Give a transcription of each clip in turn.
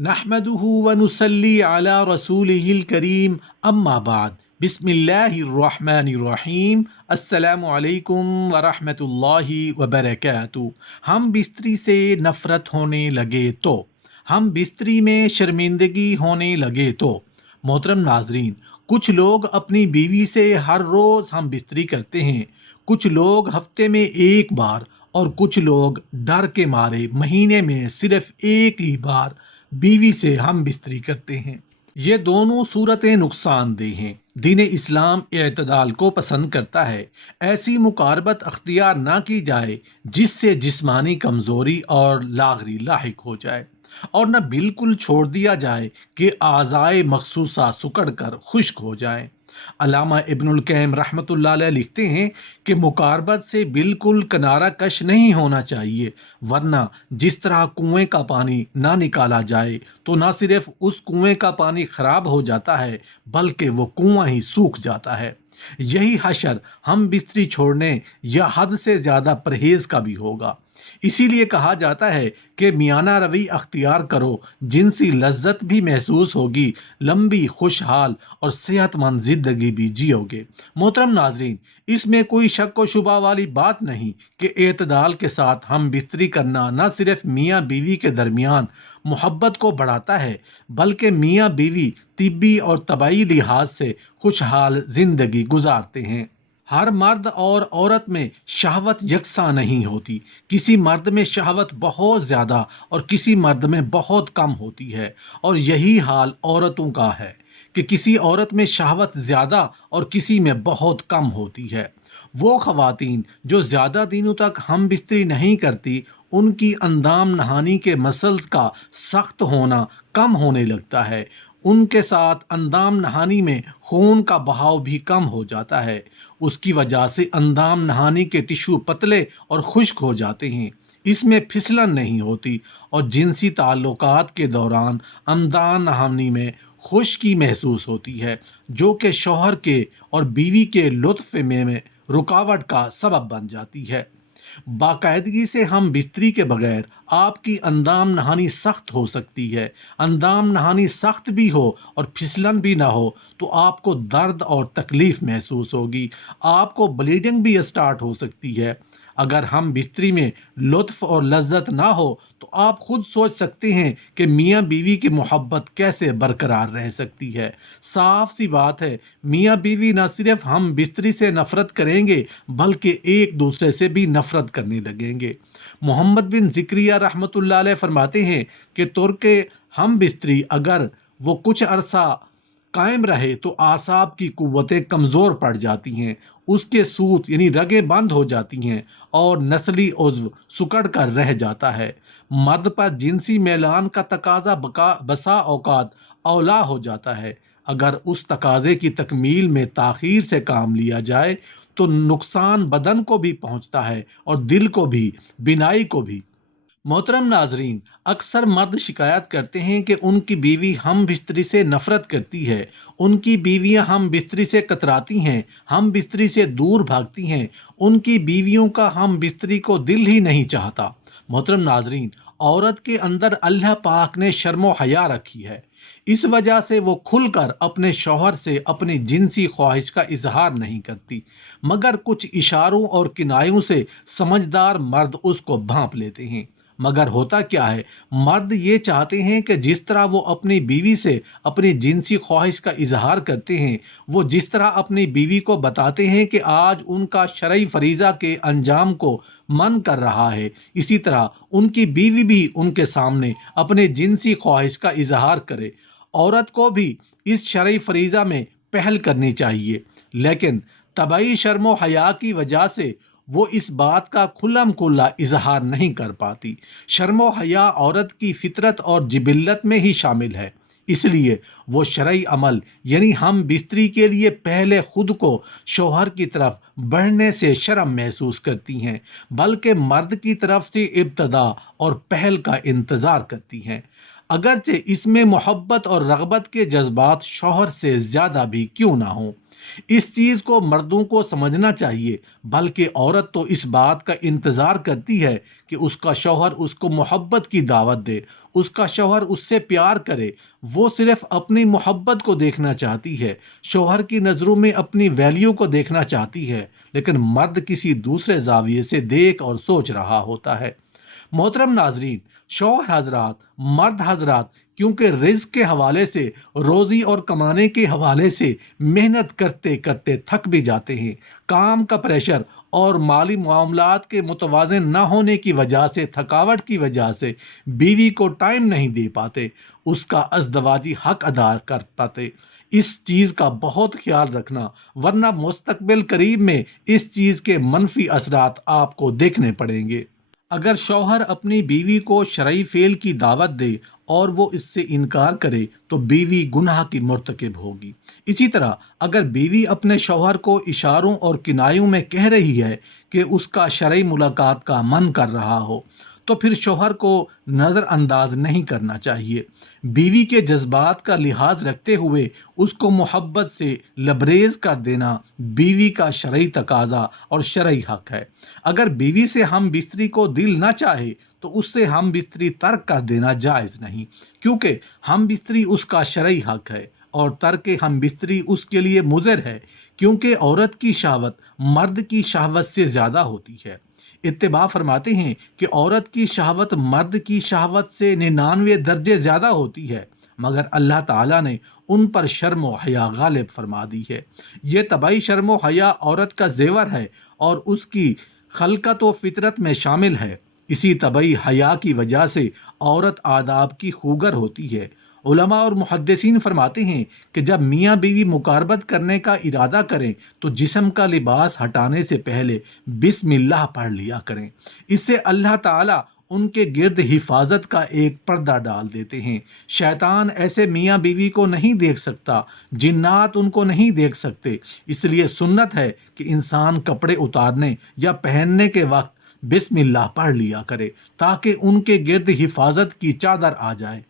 نحمده ونصلي على رسوله الكريم اما بعد بسم اللہ الرحمن الرحیم السلام علیکم ورحمۃ اللہ وبرکاتہ۔ ہم بستری سے نفرت ہونے لگے تو، ہم بستری میں شرمندگی ہونے لگے تو۔ محترم ناظرین، کچھ لوگ اپنی بیوی سے ہر روز ہم بستری کرتے ہیں، کچھ لوگ ہفتے میں ایک بار، اور کچھ لوگ ڈر کے مارے مہینے میں صرف ایک ہی بار بیوی سے ہم بستری کرتے ہیں۔ یہ دونوں صورتیں نقصان دہ ہیں۔ دین اسلام اعتدال کو پسند کرتا ہے۔ ایسی مقاربت اختیار نہ کی جائے جس سے جسمانی کمزوری اور لاغری لاحق ہو جائے، اور نہ بالکل چھوڑ دیا جائے کہ اعضائے مخصوصہ سکڑ کر خشک ہو جائیں۔ علامہ ابن القیم رحمۃ اللہ علیہ لکھتے ہیں کہ مقاربت سے بالکل کنارہ کش نہیں ہونا چاہیے، ورنہ جس طرح کنویں کا پانی نہ نکالا جائے تو نہ صرف اس کنویں کا پانی خراب ہو جاتا ہے بلکہ وہ کنواں ہی سوکھ جاتا ہے۔ یہی حشر ہم بستری چھوڑنے یا حد سے زیادہ پرہیز کا بھی ہوگا۔ اسی لیے کہا جاتا ہے کہ میانہ روی اختیار کرو، جنسی لذت بھی محسوس ہوگی، لمبی خوشحال اور صحت مند زندگی بھی جیو گے۔ محترم ناظرین، اس میں کوئی شک و شبہ والی بات نہیں کہ اعتدال کے ساتھ ہم بستری کرنا نہ صرف میاں بیوی کے درمیان محبت کو بڑھاتا ہے بلکہ میاں بیوی طبی اور طبعی لحاظ سے خوشحال زندگی گزارتے ہیں۔ ہر مرد اور عورت میں شہوت یکساں نہیں ہوتی۔ کسی مرد میں شہوت بہت زیادہ اور کسی مرد میں بہت کم ہوتی ہے، اور یہی حال عورتوں کا ہے کہ کسی عورت میں شہوت زیادہ اور کسی میں بہت کم ہوتی ہے۔ وہ خواتین جو زیادہ دنوں تک ہم بستری نہیں کرتی، ان کی اندام نہانی کے مسلز کا سخت ہونا کم ہونے لگتا ہے، ان کے ساتھ اندام نہانی میں خون کا بہاؤ بھی کم ہو جاتا ہے۔ اس کی وجہ سے اندام نہانی کے ٹشو پتلے اور خشک ہو جاتے ہیں، اس میں پھسلن نہیں ہوتی، اور جنسی تعلقات کے دوران اندام نہانی میں خشکی محسوس ہوتی ہے، جو کہ شوہر کے اور بیوی کے لطف میں رکاوٹ کا سبب بن جاتی ہے۔ باقاعدگی سے ہم بستری کے بغیر آپ کی اندام نہانی سخت ہو سکتی ہے۔ اندام نہانی سخت بھی ہو اور پھسلن بھی نہ ہو تو آپ کو درد اور تکلیف محسوس ہوگی، آپ کو بلیڈنگ بھی اسٹارٹ ہو سکتی ہے۔ اگر ہم بستری میں لطف اور لذت نہ ہو تو آپ خود سوچ سکتے ہیں کہ میاں بیوی کی محبت کیسے برقرار رہ سکتی ہے۔ صاف سی بات ہے، میاں بیوی نہ صرف ہم بستری سے نفرت کریں گے بلکہ ایک دوسرے سے بھی نفرت کرنے لگیں گے۔ محمد بن زکریا رحمۃ اللہ علیہ فرماتے ہیں کہ ترک ہم بستری اگر وہ کچھ عرصہ قائم رہے تو اعصاب کی قوتیں کمزور پڑ جاتی ہیں، اس کے سوت یعنی رگیں بند ہو جاتی ہیں اور نسلی عضو سکڑ کر رہ جاتا ہے۔ مرد پر جنسی میلان کا تقاضا بسا اوقات اولا ہو جاتا ہے۔ اگر اس تقاضے کی تکمیل میں تاخیر سے کام لیا جائے تو نقصان بدن کو بھی پہنچتا ہے اور دل کو بھی، بینائی کو بھی۔ محترم ناظرین، اکثر مرد شکایت کرتے ہیں کہ ان کی بیوی ہم بستری سے نفرت کرتی ہے، ان کی بیویاں ہم بستری سے کتراتی ہیں، ہم بستری سے دور بھاگتی ہیں، ان کی بیویوں کا ہم بستری کو دل ہی نہیں چاہتا۔ محترم ناظرین، عورت کے اندر اللہ پاک نے شرم و حیا رکھی ہے، اس وجہ سے وہ کھل کر اپنے شوہر سے اپنی جنسی خواہش کا اظہار نہیں کرتی، مگر کچھ اشاروں اور کنایوں سے سمجھدار مرد اس کو بھانپ لیتے ہیں۔ مگر ہوتا کیا ہے، مرد یہ چاہتے ہیں کہ جس طرح وہ اپنی بیوی سے اپنی جنسی خواہش کا اظہار کرتے ہیں، وہ جس طرح اپنی بیوی کو بتاتے ہیں کہ آج ان کا شرعی فریضہ کے انجام کو من کر رہا ہے، اسی طرح ان کی بیوی بھی ان کے سامنے اپنے جنسی خواہش کا اظہار کرے۔ عورت کو بھی اس شرعی فریضہ میں پہل کرنی چاہیے، لیکن طبعی شرم و حیا کی وجہ سے وہ اس بات کا کھلم کھلا اظہار نہیں کر پاتی۔ شرم و حیا عورت کی فطرت اور جبلت میں ہی شامل ہے، اس لیے وہ شرعی عمل یعنی ہم بستری کے لیے پہلے خود کو شوہر کی طرف بڑھنے سے شرم محسوس کرتی ہیں، بلکہ مرد کی طرف سے ابتدا اور پہل کا انتظار کرتی ہیں۔ اگرچہ اس میں محبت اور رغبت کے جذبات شوہر سے زیادہ بھی کیوں نہ ہوں۔ اس چیز کو مردوں کو سمجھنا چاہیے، بلکہ عورت تو اس بات کا انتظار کرتی ہے کہ اس کا شوہر اس کو محبت کی دعوت دے، اس کا شوہر اس سے پیار کرے۔ وہ صرف اپنی محبت کو دیکھنا چاہتی ہے، شوہر کی نظروں میں اپنی ویلیو کو دیکھنا چاہتی ہے، لیکن مرد کسی دوسرے زاویے سے دیکھ اور سوچ رہا ہوتا ہے۔ محترم ناظرین، شوہر حضرات، مرد حضرات، کیونکہ رزق کے حوالے سے، روزی اور کمانے کے حوالے سے محنت کرتے کرتے تھک بھی جاتے ہیں۔ کام کا پریشر اور مالی معاملات کے متوازن نہ ہونے کی وجہ سے، تھکاوٹ کی وجہ سے بیوی کو ٹائم نہیں دے پاتے، اس کا ازدواجی حق ادا کر پاتے۔ اس چیز کا بہت خیال رکھنا، ورنہ مستقبل قریب میں اس چیز کے منفی اثرات آپ کو دیکھنے پڑیں گے۔ اگر شوہر اپنی بیوی کو شرعی فعل کی دعوت دے اور وہ اس سے انکار کرے تو بیوی گناہ کی مرتکب ہوگی۔ اسی طرح اگر بیوی اپنے شوہر کو اشاروں اور کنایوں میں کہہ رہی ہے کہ اس کا شرعی ملاقات کا من کر رہا ہو تو پھر شوہر کو نظر انداز نہیں کرنا چاہیے۔ بیوی کے جذبات کا لحاظ رکھتے ہوئے اس کو محبت سے لبریز کر دینا بیوی کا شرعی تقاضا اور شرعی حق ہے۔ اگر بیوی سے ہم بستری کو دل نہ چاہے تو اس سے ہم بستری ترک کر دینا جائز نہیں، کیونکہ ہم بستری اس کا شرعی حق ہے اور ترک ہم بستری اس کے لیے مضر ہے، کیونکہ عورت کی شہوت مرد کی شہوت سے زیادہ ہوتی ہے۔ اتباع فرماتے ہیں کہ عورت کی شہوت مرد کی شہوت سے 99 درجے زیادہ ہوتی ہے، مگر اللہ تعالیٰ نے ان پر شرم و حیا غالب فرما دی ہے۔ یہ طبعی شرم و حیا عورت کا زیور ہے اور اس کی خلقت و فطرت میں شامل ہے۔ اسی طبعی حیا کی وجہ سے عورت آداب کی خوگر ہوتی ہے۔ علماء اور محدثین فرماتے ہیں کہ جب میاں بیوی مقاربت کرنے کا ارادہ کریں تو جسم کا لباس ہٹانے سے پہلے بسم اللہ پڑھ لیا کریں۔ اس سے اللہ تعالیٰ ان کے گرد حفاظت کا ایک پردہ ڈال دیتے ہیں۔ شیطان ایسے میاں بیوی کو نہیں دیکھ سکتا، جنات ان کو نہیں دیکھ سکتے، اس لیے سنت ہے کہ انسان کپڑے اتارنے یا پہننے کے وقت بسم اللہ پڑھ لیا کرے تاکہ ان کے گرد حفاظت کی چادر آ جائے۔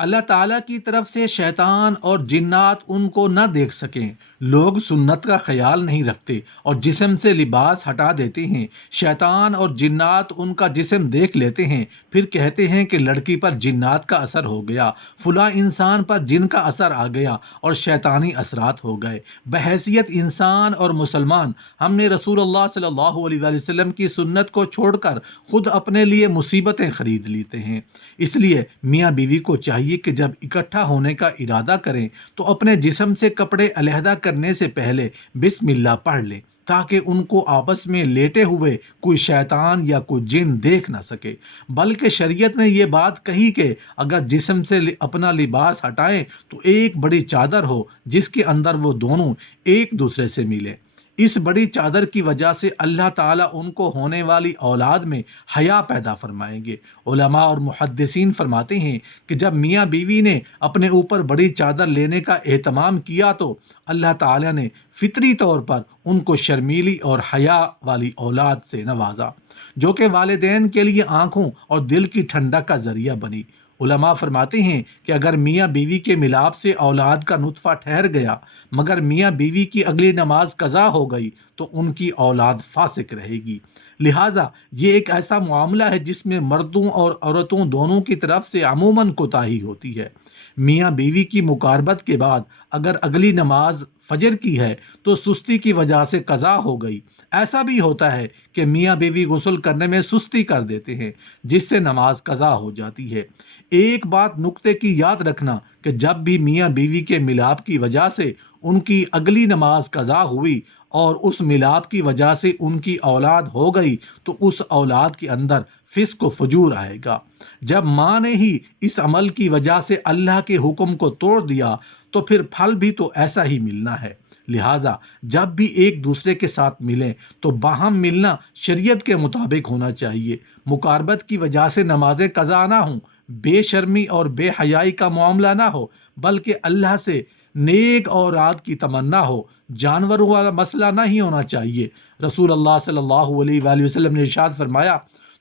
اللہ تعالیٰ کی طرف سے شیطان اور جنات ان کو نہ دیکھ سکیں۔ لوگ سنت کا خیال نہیں رکھتے اور جسم سے لباس ہٹا دیتے ہیں۔ شیطان اور جنات ان کا جسم دیکھ لیتے ہیں، پھر کہتے ہیں کہ لڑکی پر جنات کا اثر ہو گیا، فلاں انسان پر جن کا اثر آ گیا اور شیطانی اثرات ہو گئے۔ بحیثیت انسان اور مسلمان ہم نے رسول اللہ صلی اللہ علیہ وآلہ وسلم کی سنت کو چھوڑ کر خود اپنے لیے مصیبتیں خرید لیتے ہیں۔ اس لیے میاں بیوی کو چاہیے کہ جب اکٹھا ہونے کا ارادہ کریں تو اپنے جسم سے کپڑے علیحدہ کرنے سے پہلے بسم اللہ پڑھ لیں تاکہ ان کو آپس میں لیٹے ہوئے کوئی شیطان یا کوئی جن دیکھ نہ سکے۔ بلکہ شریعت نے یہ بات کہی کہ اگر جسم سے اپنا لباس ہٹائیں تو ایک بڑی چادر ہو جس کے اندر وہ دونوں ایک دوسرے سے ملیں۔ اس بڑی چادر کی وجہ سے اللہ تعالیٰ ان کو ہونے والی اولاد میں حیا پیدا فرمائیں گے۔ علماء اور محدثین فرماتے ہیں کہ جب میاں بیوی نے اپنے اوپر بڑی چادر لینے کا اہتمام کیا تو اللہ تعالیٰ نے فطری طور پر ان کو شرمیلی اور حیا والی اولاد سے نوازا، جو کہ والدین کے لیے آنکھوں اور دل کی ٹھنڈک کا ذریعہ بنی۔ علماء فرماتے ہیں کہ اگر میاں بیوی کے ملاپ سے اولاد کا نطفہ ٹھہر گیا مگر میاں بیوی کی اگلی نماز قضا ہو گئی تو ان کی اولاد فاسق رہے گی۔ لہٰذا یہ ایک ایسا معاملہ ہے جس میں مردوں اور عورتوں دونوں کی طرف سے عموماً کوتاہی ہوتی ہے۔ میاں بیوی کی مقاربت کے بعد اگر اگلی نماز فجر کی ہے تو سستی کی وجہ سے قضا ہو گئی۔ ایسا بھی ہوتا ہے کہ میاں بیوی غسل کرنے میں سستی کر دیتے ہیں جس سے نماز قضا ہو جاتی ہے۔ ایک بات نکتے کی یاد رکھنا کہ جب بھی میاں بیوی کے ملاپ کی وجہ سے ان کی اگلی نماز قضا ہوئی اور اس ملاپ کی وجہ سے ان کی اولاد ہو گئی تو اس اولاد کے اندر فسق و فجور آئے گا۔ جب ماں نے ہی اس عمل کی وجہ سے اللہ کے حکم کو توڑ دیا تو پھر پھل بھی تو ایسا ہی ملنا ہے۔ لہٰذا جب بھی ایک دوسرے کے ساتھ ملیں تو باہم ملنا شریعت کے مطابق ہونا چاہیے۔ مقاربت کی وجہ سے نمازیں قضا نہ ہوں، بے شرمی اور بے حیائی کا معاملہ نہ ہو، بلکہ اللہ سے نیک اوراد کی تمنا ہو۔ جانوروں والا مسئلہ نہیں ہونا چاہیے۔ رسول اللہ صلی اللہ علیہ وآلہ وسلم نے ارشاد فرمایا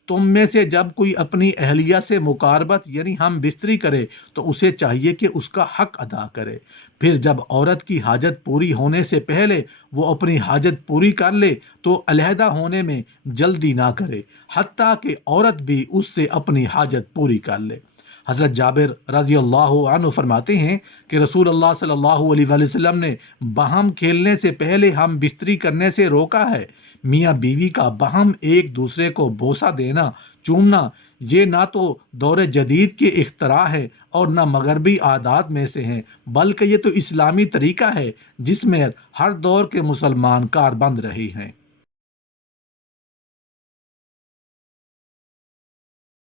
تم میں سے جب کوئی اپنی اہلیہ سے مقاربت یعنی ہم بستری کرے تو اسے چاہیے کہ اس کا حق ادا کرے۔ پھر جب عورت کی حاجت پوری ہونے سے پہلے وہ اپنی حاجت پوری کر لے تو علیحدہ ہونے میں جلدی نہ کرے، حتیٰ کہ عورت بھی اس سے اپنی حاجت پوری کر لے۔ حضرت جابر رضی اللہ عنہ فرماتے ہیں کہ رسول اللہ صلی اللہ علیہ وآلہ وسلم نے باہم کھیلنے سے پہلے ہم بستری کرنے سے روکا ہے۔ میاں بیوی کا باہم ایک دوسرے کو بوسہ دینا، چومنا، یہ نہ تو دور جدید کے اختراع ہے اور نہ مغربی عادات میں سے ہیں، بلکہ یہ تو اسلامی طریقہ ہے جس میں ہر دور کے مسلمان کاربند رہے ہیں۔